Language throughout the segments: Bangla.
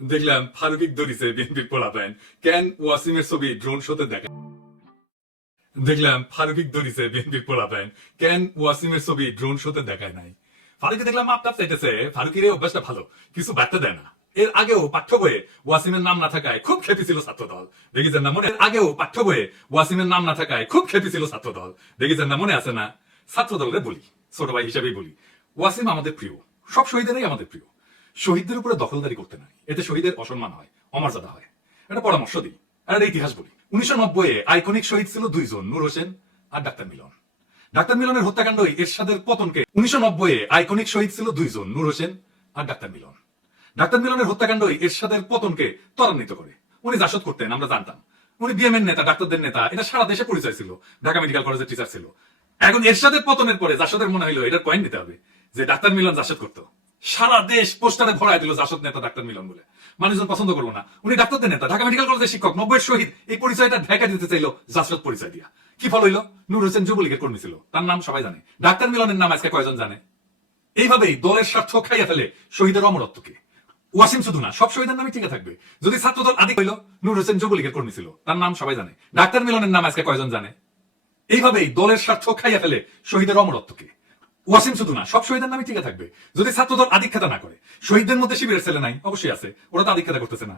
দেখলাম ফারুকিক ধরিছে বিএনপির পোলাপাইন কেন ওয়াসিমের ছবি ড্রোন শোতে দেখা দেখলাম ফারুকিক ধরিছে বিএনপির পোলাপাইন কেন ওয়াসিমের ছবি ড্রোন শোতে দেখায় নাই। ফারুকি দেখলাম মাপটাপ চাইতেছে, ফারুকির এই অভ্যাসটা ভালো, কিছু বার্তা দেয় না। এর আগেও পাঠ্য বইয়ে ওয়াসিমের নাম না থাকায় খুব খেপেছিল ছাত্রদল, দেখেছেন না মনে? আগেও পাঠ্য বইয়ে ওয়াসিমের নাম না থাকায় খুব খেপেছিল ছাত্রদল, দেখেছেন না মনে আছে না? ছাত্রদলরে বলি, ছোট ভাই হিসাবেই বলি, ওয়াসিম আমাদের প্রিয়, সব শহীদেরই আমাদের প্রিয়। শহীদদের উপরে দখলদারি করতে নাই, এতে শহীদের অসম্মান হয়, অমর্যাদা হয়। এটা পরামর্শ দিই আর একটা ইতিহাস বলি। 1990-এ আইকনিক শহীদ ছিল দুইজন, নূর হোসেন আর ডাক্তার মিলন। ডাক্তার মিলনের হত্যাকাণ্ড এরশাদের পতনকে 1990-এ আইকনিক শহীদ ছিল দুইজন, নূর হোসেন আর ডাক্তার মিলন। ডাক্তার মিলনের হত্যাকাণ্ড এরশাদের পতনকে ত্বরান্বিত করে। উনি জাসদ করতেন, আমরা জানতাম। উনি বিএমএর নেতা, ডাক্তারদের নেতা, এটা সারা দেশে পরিচয় ছিল। ঢাকা মেডিকেল কলেজের টিচার ছিল। এখন এরশাদের পতনের পরে জাসদের মনে হইলো এটার পয়েন্ট নিতে হবে যে ডাক্তার মিলন জাসদ করতো। সারা দেশ পোস্টারে ভরায় দিল জাসদ নেতা ডাক্তার মিলন বলে। মানুষজন পছন্দ করবো না। উনি ডাক্তারদের নেতা, ঢাকা মেডিকেল কলেজের শিক্ষক, 90-এর শহীদ, এই পরিচয়টা ঢাকা দিতে চাইলো জাসদ পরিচয় দিয়া। কি ফল হইলো? নূর হোসেন যুবলীগের কর্মী ছিল, তার নাম সবাই জানে। ডাক্তার মিলনের নাম আজকে কয়জন জানে? এইভাবেই দলের স্বার্থ খাইয়া ফেলে শহীদের অমরত্বকে। ওয়াসিম শুধু না, সব শহীদের নামই টিকে থাকবে। যদি ছাত্রদল আদি হইল, নূর হোসেন যুবলীগের কর্মী ছিল, তার নাম সবাই জানে। ডাক্তার মিলনের নাম আজকে কয়জন জানে? এইভাবেই দলের স্বার্থ খাইয়া ফেলে শহীদের অমরত্বকে। ওয়াসিম শুধু না, সব শহীদের নামই টিকে থাকবে। যদি ছাত্রদল আধিক্ষেতা না করে। শহীদদের মধ্যে শিবিরের ছেলে নাই, অবশ্যই আছে, ওরা তো আধিক্ষেতা করতেছে না।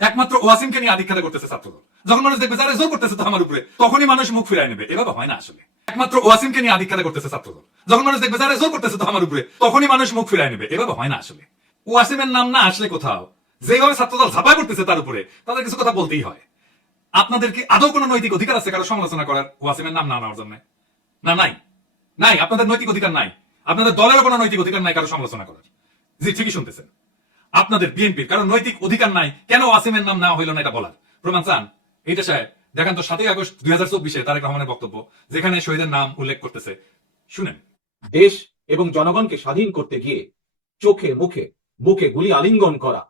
একমাত্র ওয়াসিমকে নিয়ে আধিক্ষেতা করতেছে ছাত্রদল। যখন মানুষ দেখবে যারা জোর করতেছে তো আমার উপরে, তখনই মানুষ মুখ ফিরায় নেবে। এভাবে হয় না আসলে। একমাত্র ওয়াসিমকে নিয়ে আধিক্ষেতা করতেছে ছাত্রদল। যখন মানুষ দেখবে যারা জোর করতেছে তো আমার উপরে, তখনই মানুষ মুখ ফিরায় নেবে। এভাবে হয় না আসলে। ওয়াসিমের নাম না আসলে কোথাও যেভাবে ছাত্রদল ঝাঁপায় করতেছে তার উপরে, তাদের কিছু কথা বলতেই হয়। আপনাদের কি আদৌ কোনো নৈতিক অধিকার আছে কারো সমালোচনা করার ওয়াসিমের নাম না নেওয়ার জন্য? না, নাই। নাই, আপনাদের নৈতিক অধিকার নাই। আপনাদের দলেরও কোনো নৈতিক অধিকার নাই কারো সমালোচনা করার। জি, ঠিকই শুনতেছেন। আপনাদের বিএনপির কারো নৈতিক অধিকার নাই কেন ওয়াসিমের নাম নেওয়া হইল না এটা বলার। প্রমাণ চান? এইটা সাহেব দেখেন তো 7ই আগস্ট 2024-এ তারেক রহমানের বক্তব্য, যেখানে শহীদের নাম উল্লেখ করতেছে। শুনেন। দেশ এবং জনগণকে স্বাধীন করতে গিয়ে চোখে মুখে বুকে গুলি আলিঙ্গন করা।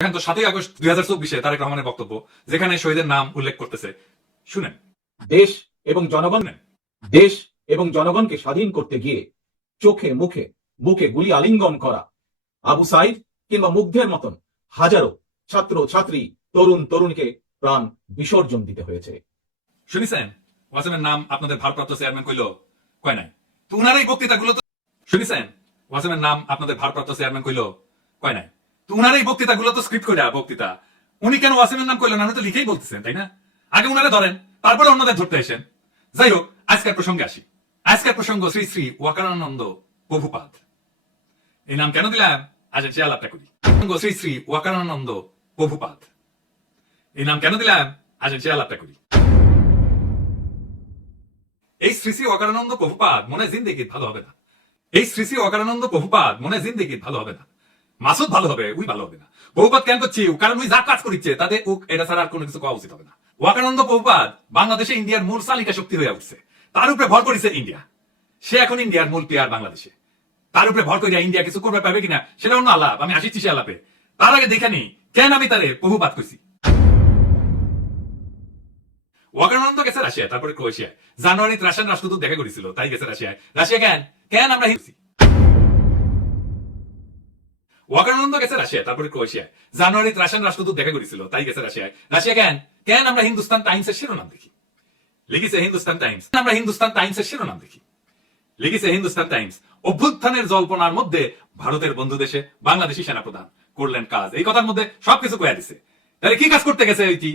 দেখেন তো 7ই আগস্ট 2024-এ তারেক রহমানের বক্তব্য, যেখানে শহীদের নাম উল্লেখ করতেছে। শুনেন। দেশ এবং জনগণ দেশ এবং জনগণকে স্বাধীন করতে গিয়ে চোখে মুখে বুকে গুলি আলিঙ্গন করা আবু সাইদ কিংবা মুগ্ধের মতন হাজারো ছাত্র ছাত্রী তরুণ তরুণীকে প্রাণ বিসর্জন দিতে হয়েছে। শুনিছেন? ওয়াসিমের নাম আপনাদের ভারপ্রাপ্ত চেয়ারম্যান কইলো? কয় নাই। তো উনার এই বক্তৃতাগুলো তো শুনিছেন? ওয়াসিমের নাম আপনাদের ভারপ্রাপ্ত চেয়ারম্যান কইলো? কয় নাই। তো উনার এই বক্তৃতাগুলো তো স্ক্রিপ্ট কইরা বক্তৃতা। উনি কেন ওয়াসিমের নাম কইলো না? উনি তো লিখেই বলতেছেন, তাই না? আগে উনারে ধরেন, তারপরে অন্যদের ধরতে আসেন। যাই হোক, আজকের প্রসঙ্গে আসি। আজকের প্রসঙ্গ শ্রী শ্রী ওয়াকারানন্দ প্রভুপাদ। এই নাম কেন দিলাম? আজ সে আলাপটা করি। শ্রী শ্রী ওয়াকারানন্দ প্রভুপাদ। এই নাম কেন দিলাম? আজ সে আলাপটা করি। এই শ্রী শ্রী ওয়াকারানন্দ প্রভুপাদ মনে জিন্দেগি ভালো হবে না। এই শ্রী শ্রী ওয়াকারানন্দ প্রভুপাদ মনে জিন্দেগি ভালো হবে না। মাসুদ ভালো হবে, উই ভালো হবে না। প্রভুপাদ কেন করছি? কারণ উই যা কাজ করিচ্ছে তাতে ওক এটা ছাড়া আর কোনো কিছু করা উচিত হবে না। ওয়াকারানন্দ প্রভুপাদ বাংলাদেশে ইন্ডিয়ার মূল চালিকা শক্তি হয়ে উঠছে। তার উপরে ভর করেছে ইন্ডিয়া। সে এখন ইন্ডিয়ার মূল প্লেয়ার বাংলাদেশে। তার উপরে ভর করে ইন্ডিয়া কিছু করবে পাবে কিনা সেটা অন্য আলাপ, আমি আসিচ্ছি সে আলাপে। তার আগে দেখে নি কেন আমি তারে প্রভুপাদ কইছি। ওয়াকারানন্দ গেছে রাশিয়া, তারপরে ক্রোয়েশিয়ায়। জানুয়ারিতে রাশিয়ান রাষ্ট্রদূত দেখা করেছিল, তাই গেছে রাশিয়ায়। রাশিয়া কেন? কেন আমরা হিন্দু? ওয়াকারানন্দ গেছে রাশিয়া, তারপরে ক্রোয়েশিয়ায়। জানুয়ারিতে রাশিয়ান রাষ্ট্রদূত দেখা করেছিল, তাই গেছে রাশিয়ায়। রাশিয়া কেন? কেন আমরা হিন্দুস্তান টাইমসের শিরোনাম দেখি। লিখেছে হিন্দুস্তান টাইমস। আমরা হিন্দুস্তান টাইমসের শিরোনাম দেখি। লিখেছে হিন্দুস্তান টাইমস, অভ্যুত্থানের জল্পনার মধ্যে ভারতের বন্ধু দেশে বাংলাদেশি সেনাপ্রধান করলেন কাজ। এই কথার মধ্যে সবকিছু কয়ে দিছে। তাহলে কি কাজ করতে গেছে এটি?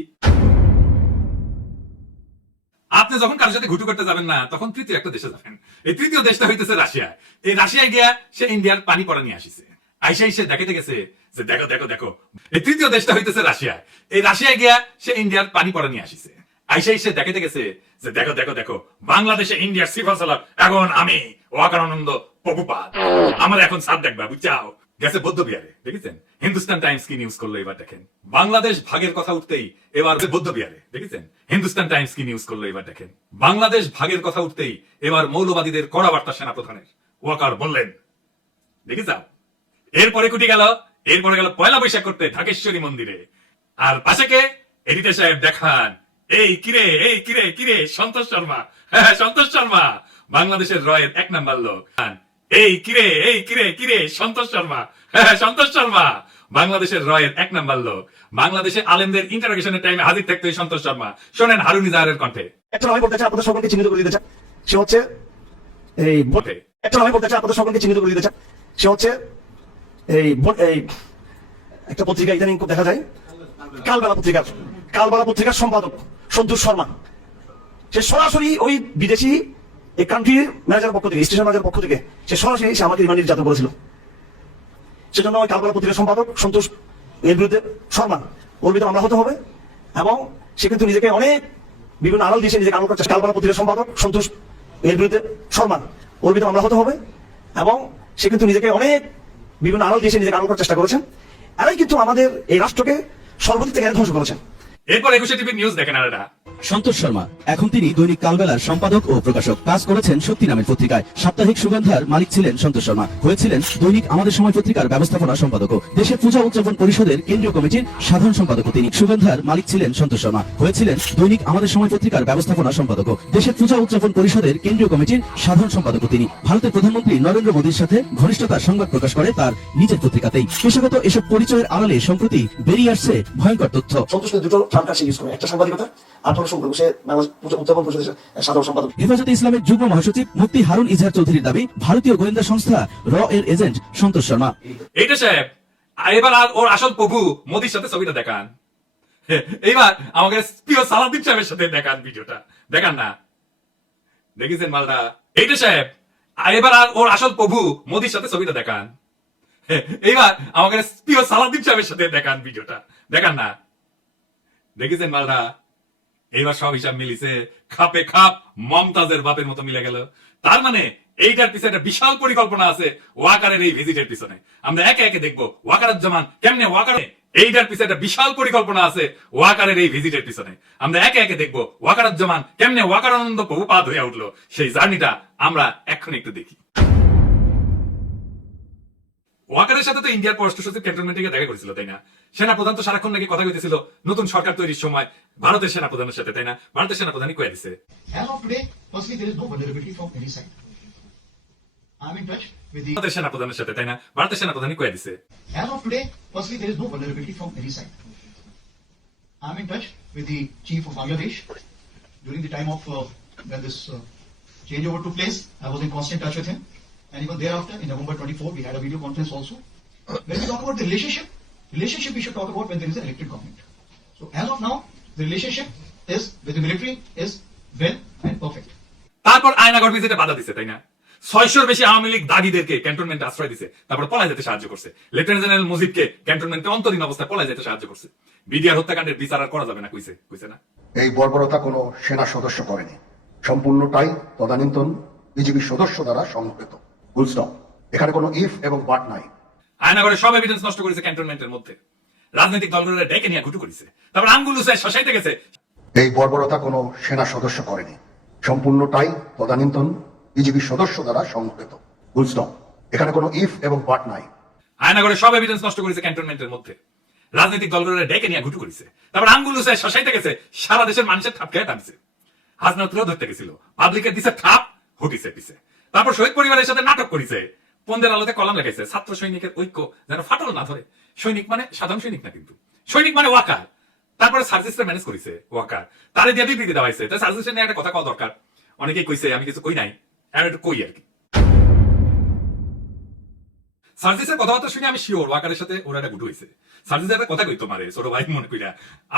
আপনি যখন কারোর সাথে ঘুটু করতে যাবেন না, তখন তৃতীয় একটা দেশে যাবেন। এই তৃতীয় দেশটা হইতেছে রাশিয়া। এই রাশিয়ায় গিয়া সে ইন্ডিয়ার পানি পড়া নিয়ে আসিছে। আইসা সে দেখাইতে গেছে যে দেখো দেখো দেখো। এই তৃতীয় দেশটা হইতেছে রাশিয়া। এই রাশিয়ায় গিয়া সে ইন্ডিয়ার পানি পড়া নিয়ে আসিছে। আইসা সে দেখাইতে গেছে যে দেখো দেখো দেখো, বাংলাদেশে ইন্ডিয়ার সিফা সালার এখন আমি ওয়াকারানন্দ প্রভুপাদ। আমার এখন সাপ দেখবা, বুঝছাও? গেছে বৌদ্ধ বিহারে। দেখেছেন হিন্দুস্তান টাইমস কি নিউজ করলো এবার দেখেন। বাংলাদেশ ভাগের কথা উঠতেই এবার বৌদ্ধ বিহারে। দেখেছেন হিন্দুস্তান টাইমস কি নিউজ করলো এবার দেখেন। বাংলাদেশ ভাগের কথা উঠতেই এবার মৌলবাদীদের কড়া বার্তা সেনাপ্রধানের। ওয়াকার বললেন, দেখে যাও। এরপরে কুটি গেল, এরপরে গেল পয়লা বৈশাখ করতে ঢাকেশ্বরী মন্দিরে। আর পাশে কে? এডিটর সাহেব দেখান, এই কিরে এই কিরে কিরে সন্তোষ শর্মা। হ্যাঁ, সন্তোষ শর্মা বাংলাদেশের রয়ের 1 নাম্বার লোক। এই কিরে কিরে সন্তোষ শর্মা। হ্যাঁ, সন্তোষ শর্মা বাংলাদেশের রয়ের 1 নাম্বার লোক, বাংলাদেশে আলেমদের ইন্টারোগেশনের টাইমে হাজির থাকতো এই সন্তোষ শর্মা। শোনেন হারুন ইজাহারের কণ্ঠে। একটা নামে বলতে চাই, আপনাদের সকলকে চিহ্নিত করে দিতে চাই, সে হচ্ছে এই একটা নামে বলতে চাই, আপনাদের সকলকে চিহ্নিত করে দিতে চাই, সে হচ্ছে এই একটা পত্রিকা ইদানিং খুব দেখা যায়, কালবেলা পত্রিকার সম্পাদক সন্তোষ শর্মা। সে সরাসরি ওই বিদেশি এই কান্ট্রির ম্যানেজারের পক্ষ থেকে, স্টেশন ম্যানেজারের পক্ষ থেকে সে সরাসরি এসে আমাকে রিমান্ড নির্যাতন করেছিল। সেজন্য ওই কালবেলা পত্রিকার সম্পাদক সন্তোষ এর বিরুদ্ধে শর্মা, ওর বিরুদ্ধে মামলা হতে হবে। এবং সে কিন্তু নিজেকে অনেক বিভিন্ন আড়াল দিয়েছে, নিজেকে আড়াল করছে। কালবেলা পত্রিকার সম্পাদক সন্তোষ এর বিরুদ্ধে শর্মা, ওর বিরুদ্ধে মামলা হতে হবে। এবং সে কিন্তু নিজেকে অনেক বিভিন্ন আড়াল দিয়েছে, নিজেকে আড়াল করার চেষ্টা করেছেন। এরাই কিন্তু আমাদের এই রাষ্ট্রকে সর্বদিক থেকে ধ্বংস করেছেন। এরপর 21 টিভি নিউজ দেখেন আর সন্তোষ শর্মা এখন তিনি দৈনিক কালবেলার সম্পাদক ও প্রকাশক। কাজ করেছেন শক্তি নামের পত্রিকায়। সাপ্তাহিক সুগন্ধার মালিক ছিলেন সন্তোষ শর্মা। হয়েছিলেন দৈনিক আমাদের সময় পত্রিকার ব্যবস্থাপনা সম্পাদক। দেশের পূজা উদযাপন পরিষদের কেন্দ্রীয় কমিটির সাধারণ সম্পাদক তিনি। সুগন্ধার মালিক ছিলেন সন্তোষ শর্মা। হয়েছিলেন দৈনিক আমাদের সময় পত্রিকার ব্যবস্থাপনা সম্পাদক। দেশের পূজা উদযাপন পরিষদের কেন্দ্রীয় কমিটির সাধারণ সম্পাদক তিনি। ভারতের প্রধানমন্ত্রী নরেন্দ্র মোদীর সাথে ঘনিষ্ঠতার সংবাদ প্রকাশ করে তার নিজের পত্রিকাতেই। পেশাগত এসব পরিচয়ের আড়ালে সম্প্রতি বেরিয়ে আসছে ভয়ঙ্কর তথ্য। সন্তোষের দুটো টার্ম সে ইউজ করে, একটা সাংবাদিকতা আর ধরো সম্পর্ক। সে উদযাপন পরিষদের সাধারণ সম্পাদক। হেফাজতে ইসলামের যুগ্ম মহাসচিব মুফতি হারুন ইজহার চৌধুরীর দাবি, ভারতীয় গোয়েন্দা সংস্থা র এর এজেন্ট সন্তোষ শর্মা। এইটা সাহেব, এবার আর ওর আসল প্রভু মোদির সাথে ছবিটা দেখান। এইবার আমাকে প্রিয় সালাউদ্দিন সাহেবের সাথে দেখান, ভিডিওটা দেখান না, দেখেছেন মালটা? এইটা সাহেব, এবার আর ওর আসল প্রভু মোদির সাথে ছবিটা দেখান। এইবার আমাকে প্রিয় সালাউদ্দিন সাহেবের সাথে দেখান, ভিডিওটা দেখান না, দেখেছেন মালটা? এইবার সব হিসাব মিলিছে, খাপে খাপ মমতাজের বাপের মতো মিলে গেল। তার মানে এইটার পিছনে একটা বিশাল পরিকল্পনা আছে ওয়াকারের এই ভিজিটের পিছনে। আমরা একে একে দেখবো ওয়াকারুজ্জামান কেমনে ওয়াকারে, এইটার পিছনে একটা বিশাল পরিকল্পনা আছে ওয়াকারের এই ভিজিটের পিছনে। আমরা একে একে দেখবো ওয়াকারুজ্জামান কেমনে ওয়াকারানন্দ প্রভুপাদ হয়ে উঠলো। সেই জার্নিটা আমরা এখন একটু দেখি। ওয়াকারের সাথে তো ইন্ডিয়ার পররাষ্ট্র সচিব ক্যান্টনমেন্টে গিয়ে দেখা করেছিল, তাই না? সেনাপ্রধান তো সারাক্ষণ নাকি কথা কইতেছিল নতুন সরকার তৈরির সময় ভারতের সেনাপ্রধানের সাথে, তাই না? ভারতের সেনাপ্রধানই কয়ে দিছে। As of today, firstly, there is no vulnerability from any side. I'm in touch with the. ভারতের সেনাপ্রধানের সাথে, তাই না? ভারতের সেনাপ্রধানই কয়ে দিছে। As of today, firstly, there is no vulnerability from any side. I'm in touch with the chief of Bangladesh during the time of when this changeover took place. I was in constant touch with him, and even thereafter, in November 24, we had a video conference also. When we talk about the relationship we should talk about when there is an elected government. So as of now, the relationship is with the military is well and perfect. তারপর আয়নাগর ভিজিটে বাধা দিছে, তাই না? 600-র বেশি আওয়ামী লীগ দাগীদেরকে ক্যান্টনমেন্টে আশ্রয় দিছে, তারপর পলায় যেতে সাহায্য করছে। লেফটেন্যান্ট জেনারেল মুজিবকে ক্যান্টনমেন্টে অন্তরীণ অবস্থায় পলায় যেতে সাহায্য করছে। বিডিআর হত্যাকাণ্ডের বিচার আর করা যাবে না কইছে না? এই বর্বরতা কোনো সেনা সদস্য করেনি, সম্পূর্ণটাই তদানীন্তন বিজেপি সদস্য দ্বারা সংঘটিত। Full stop. এখানে কোনো ইফ এবং বাট নাই। আয়নাগরের সব এভিডেন্স নষ্ট করেছে ক্যান্টনমেন্টের মধ্যে, রাজনৈতিক দলগুলোর ডেকে নিয়ে ঘুটু করেছে, তারপর আঙ্গুল উঁচায় শশাইতে গেছে। এই বর্বরতা কোনো সেনা সদস্য করেনি, সম্পূর্ণটাই তদানীন্তন বিজেপি সদস্য দ্বারা সংঘটিত। Full stop. এখানে কোনো ইফ এবং বাট নাই। আয়নাগরের সব এভিডেন্স নষ্ট করেছে ক্যান্টনমেন্টের মধ্যে, রাজনৈতিক দলগুলোর ডেকে নিয়ে ঘুটু করেছে, তারপর আঙ্গুল উঁচায় শশাইতে গেছে, সারা দেশের মানুষের ঠাপ খেয়ে টানছে। হাসনাতরাও ধরতে গেছিল, পাবলিকের দিছে ঠাপ, হুটিছে পিছে। তারপর শহীদ পরিবারের সাথে নাটক করেছে, পন্দের আলোতে কলাম লেখাইছে, ছাত্র সৈনিকের ঐক্য যেন ফাটল না ধরে। সৈনিক মানে সাধারণ সৈনিক না, কিন্তু সৈনিক মানে ওয়াকার। তারপরে সার্জিসটা ম্যানেজ করেছে ওয়াকার, তারে দিয়ে বিবৃতি দেওয়া হয়েছে। তাই সার্জিসের নিয়ে একটা কথা কওয়া দরকার। অনেকেই কইছে আমি কিছু কই নাই, আমি একটু কই আর কি। সার্জিসের কথাবার্তা শুনে আমি শিওর ওয়াকারের সাথে ওরা একটা গুটু হয়েছে। সার্জিস একটা কথা কইতো মারে ছোট ভাই মনে কইরা,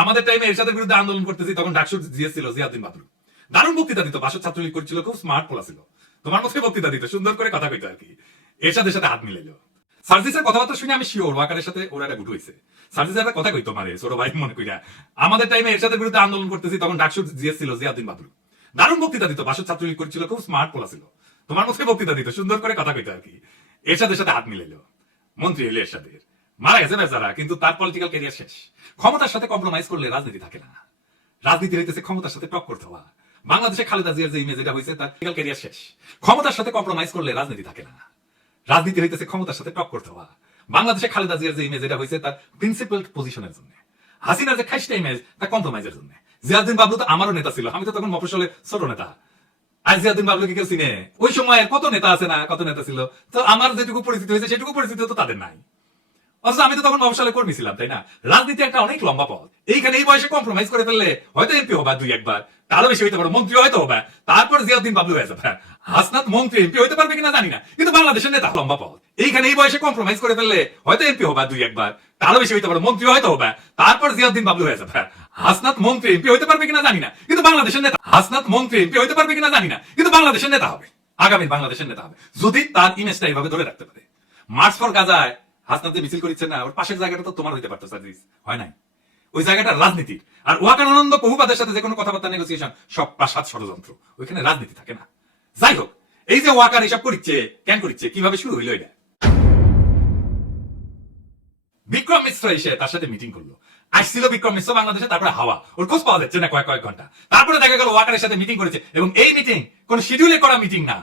আমাদের টাইমে এরশাদের বিরুদ্ধে আন্দোলন করতেছি, তখন ডাকসুর জিএস ছিল জিয়াউদ্দিন বাদলু। দারুণ বক্তৃতা দিত, বাসদ ছাত্রলীগ করছিল, খুব স্মার্ট পোলা ছিল। তোমার মধ্যে বক্তৃতা দিত, সুন্দর করে কথা কইতো আর কি। এরশাদের সাথে হাত মিলাইলো। সার্জিসের কথাবার্তা শুনে আমি শিওর ওয়াকারের সাথে ওরা একটা গুটু হয়েছে। সার্জিস একটা কথা কইতো মারে ছোট ভাই মনে কইরা, আমাদের টাইমে এরশাদের বিরুদ্ধে আন্দোলন করতেছি, তখন ডাকসুর জিএস ছিল জিয়াউদ্দিন বাদলু। দারুণ বক্তৃতা দিত, বাসদ ছাত্রলীগ করছিল, খুব স্মার্ট পোলা ছিল। তোমার মধ্যে বক্তৃতা দিত, সুন্দর করে কথা কইতো আর কি। এরশাদের সাথে হাত মিলাইলো, মন্ত্রী হইলে এরশাদের। মারা গেছে বেচারা, কিন্তু তার পলিটিক্যাল ক্যারিয়ার শেষ। ক্ষমতার সাথে কম্প্রোমাইজ করলে রাজনীতি থাকে না। রাজনীতি হইতেছে ক্ষমতার সাথে টক্কর দেওয়া। বাংলাদেশে খালেদা জিয়ার যে ইমেজ এটা হয়েছে, তার পলিটিক্যাল ক্যারিয়ার শেষ। ক্ষমতার সাথে কম্প্রোমাইজ করলে রাজনীতি থাকে না। রাজনীতি হইতেছে ক্ষমতার সাথে টক্কর দেওয়া। বাংলাদেশে খালেদা জিয়ার যে ইমেজ এটা হয়েছে, তার প্রিন্সিপাল পজিশনের জন্য। হাসিনার যে খাইস্টা ইমেজ, তার কম্প্রোমাইজের জন্য। জিয়াউদ্দিন বাবলু তো আমারও নেতা ছিল, আমি তো তখন মফস্বলের ছোট নেতা। আর জিয়াউদ্দিন বাবলুকে কেউ চিনে? ওই সময়ের কত নেতা আছে না, কত নেতা ছিল। তো আমার যেটুকু পরিচিতি হয়েছে সেটুকু পরিচিতি তো তাদের নাই। অথচ আমি তো তখন মফস্বলে কর্মী ছিলাম, তাই না? রাজনীতি একটা অনেক লম্বা পথ। এইখানে এই বয়সে কম্প্রোমাইজ করে ফেললে হয়তো এমপি হবা দুই একবার, তারও বেশি হইতে পারো, মন্ত্রী হয়তো হবা, তারপর জিয়াউদ্দিন বাবলু হয়ে যাবে। হাসনাত মন্ত্রী এমপি হইতে পারবে কিনা জানি না, কিন্তু বাংলাদেশের নেতা লম্বা পথ। এইখানে এই বয়সে কম্প্রোমাইজ করে ফেললে হয়তো এমপি হবা দুই একবার, তারও বেশি হইতে পারো, মন্ত্রী হয়তো হবা, তারপর জিয়াউদ্দিন বাবলু হয়ে যাবে। হাসনাত মন্ত্রী এমপি হইতে পারবে কিনা জানি না, কিন্তু বাংলাদেশের নেতা। হাসনাত মন্ত্রী এমপি হইতে পারবে কিনা জানি না, কিন্তু বাংলাদেশের নেতা হবে, আগামী বাংলাদেশের নেতা হবে, যদি তার ইমেজটা এইভাবে ধরে রাখতে পারে। মার্চ ফর গাজায় হাসনাতে মিছিল করিচ্ছে না, ওর পাশের জায়গাটা তো তোমার হইতে পারতো সার্জিস, হয় নাই? ওই জায়গাটা রাজনীতির। আর ওয়াকার আনন্দ বহুবাদের সাথে যে কোনো কথাবার্তা নেগোসিয়েশন সব প্রাসাদ ষড়যন্ত্র, ওইখানে রাজনীতি থাকে না। যাই হোক, এই যে ওয়াকার এসব করিচ্ছে, কেন করিচ্ছে, কিভাবে শুরু হইলো এটা? বিক্রম মিশ্র এসে তার সাথে মিটিং করলো। আসছিল বিক্রম মিশ্র বাংলাদেশে, তারপরে হাওয়া, ওর খোঁজ পাওয়া যাচ্ছে না কয়েক ঘন্টা। তারপরে দেখা গেল ওয়াকারের সাথে মিটিং করেছে, এবং এই মিটিং কোন শিডিউলে করা মিটিং না,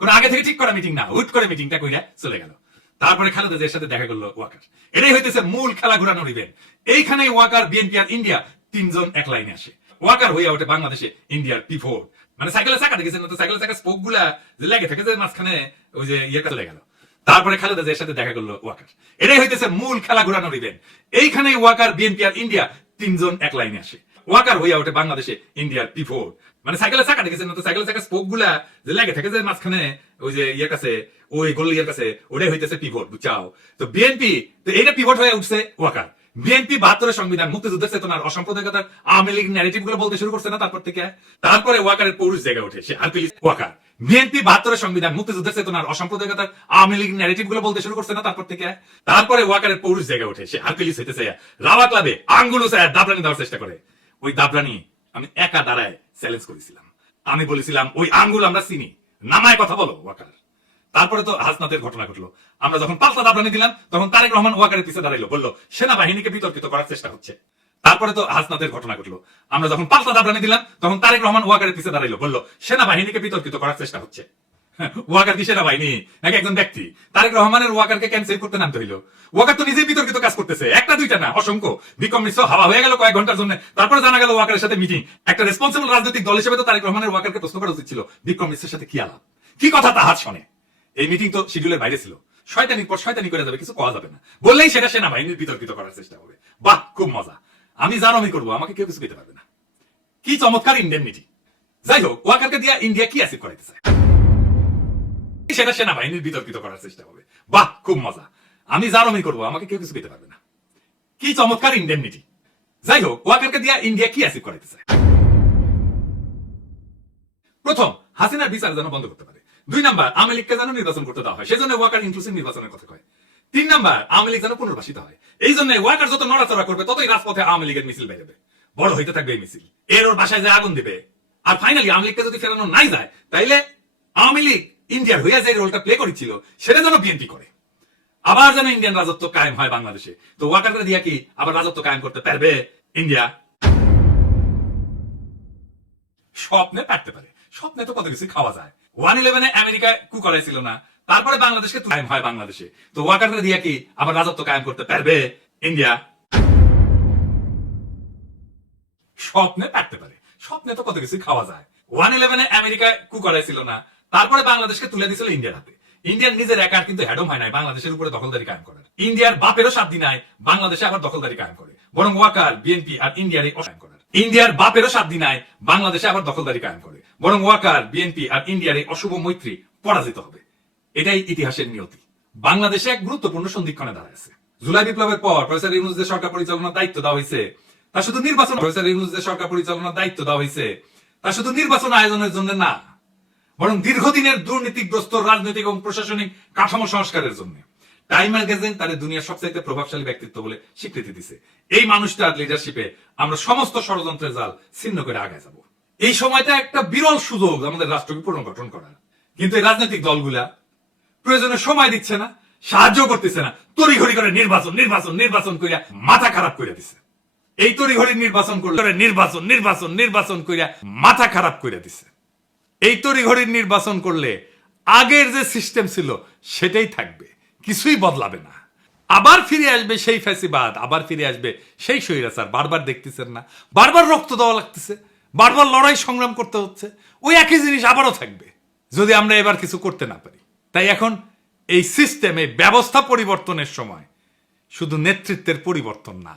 কোন আগে থেকে ঠিক করা মিটিং না, হুট করে মিটিংটা কইরা চলে গেল। তারপরে খালেদা জিয়ার সাথে দেখা করলো ওয়াকার। এটাই হইতেছে মূল খেলা ঘোরানোর ইভেন্ট। এইখানে ওয়াকার, বিএনপি আর ইন্ডিয়া তিনজন এক লাইনে আসে। ওয়াকার হইয়া ওঠে বাংলাদেশে ইন্ডিয়ার পিভট, মানে সাইকেলের চাকা দেখেছেন না তো, সাইকেলের চাকা স্পোক গুলা যে লেগে থাকে যে মাঝখানে, ওই যে ইয়ে চলে গেল। তারপরে খালেদা জিয়ার সাথে দেখা করলো ওয়াকার। এটাই হইতেছে মূল খেলা ঘোরানোর ইভেন্ট। এইখানে ওয়াকার, বিএনপি আর ইন্ডিয়া তিনজন এক লাইনে আসে। ওয়াকার হইয়া ওঠে বাংলাদেশে ইন্ডিয়ার পিভট, মানে সাইকেলের চাকা দেখেছেন না তো, সাইকেলের চাকা স্পোক গুলা যে লেগে থাকে যে মাঝখানে, ওই যে ইয়ের কাছে, ওই গোলিয়ার কাছে, ওটাই হইতেছে পিভট, বুঝাও তো। বিএনপি তো এইটা পিভট হয়ে উঠছে ওয়াকার। বিএনপি 72 সংবিধান, মুক্তিযুদ্ধের চেতনার, অসাম্প্রদায়িকতার, আওয়ামী লীগ ন্যারেটিভ গুলো বলতে শুরু করছে না তারপর থেকে। তারপরে ওয়াকারের পৌরুষ জায়গা ওঠে, সে আরপিএস ওয়াকার। বিএনপি 72 সংবিধান, মুক্তিযুদ্ধের চেতনার, অসাম্প্রদায়িকতার, আওয়ামী লীগ ন্যারেটিভ গুলো বলতে শুরু করছে না তারপর থেকে। তারপরে ওয়াকারের পৌরুষ জায়গা ওঠে, সে আরপিএস হইতেছে রাওয়া ক্লাবে আঙ্গুল উঁচায় দাবরানি দেওয়ার চেষ্টা করে। ওই দাবরানি আমি একা দাঁড়ায় চ্যালেঞ্জ করেছিলাম। আমি বলেছিলাম, ওই আঙ্গুল আমরা চিনি, নামায় কথা বলো ওয়াকার। তারপরে তো হাসনাতের ঘটনা ঘটলো। আমরা যখন পাল্টা দাবরানি দিলাম, তখন তারেক রহমান ওয়াকারের পিছে দাঁড়াইলো, বললো সেনাবাহিনীকে বিতর্কিত করার চেষ্টা হচ্ছে। তারপরে তো হাসনাতের ঘটনা ঘটলো। আমরা যখন পাল্টা দাবরানি দিলাম, তখন তারেক রহমান ওয়াকারের পিছে দাঁড়াইলো, বললো সেনাবাহিনীকে বিতর্কিত করার চেষ্টা হচ্ছে। ওয়াকার কি সেনাবাহিনী নাকি একজন ব্যক্তি? তারেক রহমানের ওয়াকারকে ক্যান্সেল করতে নামতে হইলো। ওয়াকার তো নিজেই বিতর্কিত কাজ করতেছে, একটা দুইটা না, অসংখ্য। বিক্রম মিশ্র হাওয়া হয়ে গেল কয়েক ঘন্টার জন্য। তারপরে জানা গেল ওয়াকারের সাথে মিটিং। একটা রেসপন্সিবল রাজনৈতিক দল হিসেবে তো তারেক রহমানের ওয়াকারকে প্রশ্ন করা উচিত ছিল, বিক্রম মিশ্রের সাথে কি আলাপ, কি কথা তাহার শোনে। এই মিটিং তো শিডিউলের বাইরে ছিল। শয়তানির পর শয়তানি করে যাবে, কিছু কওয়া যাবে না, বললেই সেটা সেনাবাহিনীর বিতর্কিত করার চেষ্টা হবে। বাহ, খুব মজা। আমি জানো আমি করবো, আমাকে কেউ কিছু পেতে পারবে না। কি চমৎকার ইন্ডেমনিটি। যাই হোক, ওয়াকারকে দিয়া ইন্ডিয়া কি অ্যাচিভ করাইতে চায়, সেটা সেনাবাহিনীর বিতর্কিত করার চেষ্টা হবে। বাহ, খুব মজা। আমি জানো আমি করবো, আমাকে কেউ কিছু পেতে পারবে না। কি চমৎকার ইন্ডেমনিটি। যাই হোক, ওয়াকারকে দিয়া ইন্ডিয়া কি অ্যাচিভ করাইতে চায়। প্রথম, হাসিনার বিচার যেন বন্ধ করতে পারে। 2 নাম্বার, আওয়ামী লীগকে যেন নির্বাচন করতে দেওয়া হয়, সেজন্য ওয়াকার ইনক্লুসিভ নির্বাচনের কথা কয়। 3 নাম্বার, আওয়ামী লীগ যেন পুনর্বাসিত হয়। এই জন্য ওয়াকার যত নড়াচড়া করবে, ততই রাজপথে আওয়ামী লীগের মিছিল বেরোবে, বড় হইতে থাকবে এই মিছিল। এর ওর বাসায় যায় আগুন দিবে। আর ফাইনালি আওয়ামী লীগকে যদি ফেরানো নাই যায়, তাইলে আওয়ামী লীগ ইন্ডিয়ার হইয়া যে রোলটা প্লে করেছিল, সেটা যেন বিএনপি করে। আবার যেন ইন্ডিয়ান রাজত্ব কায়েম হয় বাংলাদেশে। তো ওয়াকারকে দিয়া কি আবার রাজত্ব কায়েম করতে পারবে ইন্ডিয়া? স্বপ্নে পারতে পারে, স্বপ্নে তো কত কিছু খাওয়া যায়। 1/11 আমেরিকা কু করাইছিল না, তারপরে বাংলাদেশকে কায়েম হয় বাংলাদেশে। তো ওয়াকারকে দিয়া কি আবার রাজত্ব কায়েম করতে পারবে ইন্ডিয়া? স্বপ্নে পারতে পারে, স্বপ্নে তো কত কিছু খাওয়া যায়। 1/11 আমেরিকা কু করাইছিল না, তারপরে বাংলাদেশকে তুলে দিয়েছিল ইন্ডিয়ার হাতে। ইন্ডিয়ার নিজের একার কিন্তু হ্যাডম হয় নাই বাংলাদেশের উপরে দখলদারি কায়েম করার। ইন্ডিয়ার বাপেরও সাধ্য নাই বাংলাদেশে আবার দখলদারি কায়েম করে, বরং ওয়াকার, বিএনপি আর ইন্ডিয়ার এই অসায়ন করার। ইন্ডিয়ার বাপেরও সাধ্য নাই বাংলাদেশে আবার দখলদারি কায়েম করে, বরং ওয়াকার, বিএনপি আর ইন্ডিয়ার এই অশুভ মৈত্রী পরাজিত হবে। এটাই ইতিহাসের নিয়তি। বাংলাদেশে এক গুরুত্বপূর্ণ সন্ধিক্ষণে দাঁড়াচ্ছে। জুলাই বিপ্লবের পর প্রফেসর ইউনূস যে সরকার পরিচালনার দায়িত্ব দেওয়া হয়েছে, তা শুধু নির্বাচন, প্রফেসর ইউনূস যে সরকার পরিচালনার দায়িত্ব দেওয়া হয়েছে, তা শুধু নির্বাচন আয়োজনের জন্য না, বরং দীর্ঘদিনের দুর্নীতিগ্রস্ত রাজনৈতিক এবং প্রশাসনিক কাঠামো সংস্কারের জন্য। টাইম ম্যাগাজিন তার দুনিয়ার সবচাইতে প্রভাবশালী ব্যক্তিত্ব বলে স্বীকৃতি দিছে। এই মানুষটার লিডারশিপে আমরা সমস্ত ষড়যন্ত্রের জাল ছিন্ন করে আগায় যাব। এই সময়টা একটা বিরল সুযোগ আমাদের রাষ্ট্রকে পুনর্গঠন করার। কিন্তু এই রাজনৈতিক দলগুলা প্রয়োজনে সময় দিচ্ছে না, সাহায্য করতেছে না, তড়িঘড়ি করে নির্বাচন নির্বাচন নির্বাচন কইরা মাথা খারাপ করে দিছে। এই তড়িঘড়ি নির্বাচন করলে নির্বাচন নির্বাচন নির্বাচন কইরা মাথা খারাপ করে দিছে। এই তড়িঘড়ির নির্বাচন করলে আগের যে সিস্টেম ছিল সেটাই থাকবে, কিছুই বদলাবে না। আবার ফিরে আসবে সেই ফ্যাসিবাদ, আবার ফিরে আসবে সেই স্বৈরাচার। বারবার দেখতেছেন না, বারবার রক্ত দেওয়া লাগতেছে, বারবার লড়াই সংগ্রাম করতে হচ্ছে, ওই একই জিনিস আবারও থাকবে যদি আমরা এবার কিছু করতে না পারি। তাই এখন এই সিস্টেমে ব্যবস্থা পরিবর্তনের সময় শুধু নেতৃত্বের পরিবর্তন না।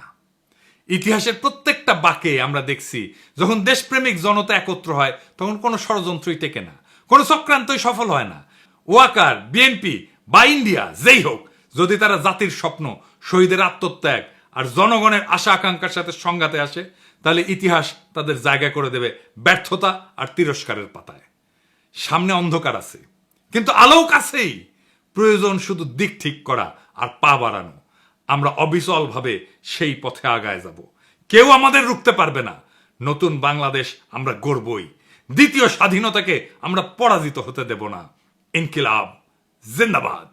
ইতিহাসের প্রত্যেকটা বাঁকে আমরা দেখছি যখন দেশপ্রেমিক জনতা একত্র হয় তখন কোনো ষড়যন্ত্রই টেকে না, কোনো চক্রান্তই সফল হয় না। ওয়াকার, বিএনপি বা ইন্ডিয়া যেই হোক, যদি তারা জাতির স্বপ্ন, শহীদের আত্মত্যাগ আর জনগণের আশা আকাঙ্ক্ষার সাথে সংঘাতে আসে, তাহলে ইতিহাস তাদের জায়গা করে দেবে ব্যর্থতা আর তিরস্কারের পাতায়। সামনে অন্ধকার আছে, কিন্তু আলোক আছেই। প্রয়োজন শুধু দিক ঠিক করা আর পা বাড়ানো। আমরা অবিচলভাবে সেই পথে আগায় যাব। কেউ আমাদের রুখতে পারবে না। নতুন বাংলাদেশ আমরা গড়বই। দ্বিতীয় স্বাধীনতাকে আমরা পরাজিত হতে দেব না। ইনকিলাব জিন্দাবাদ।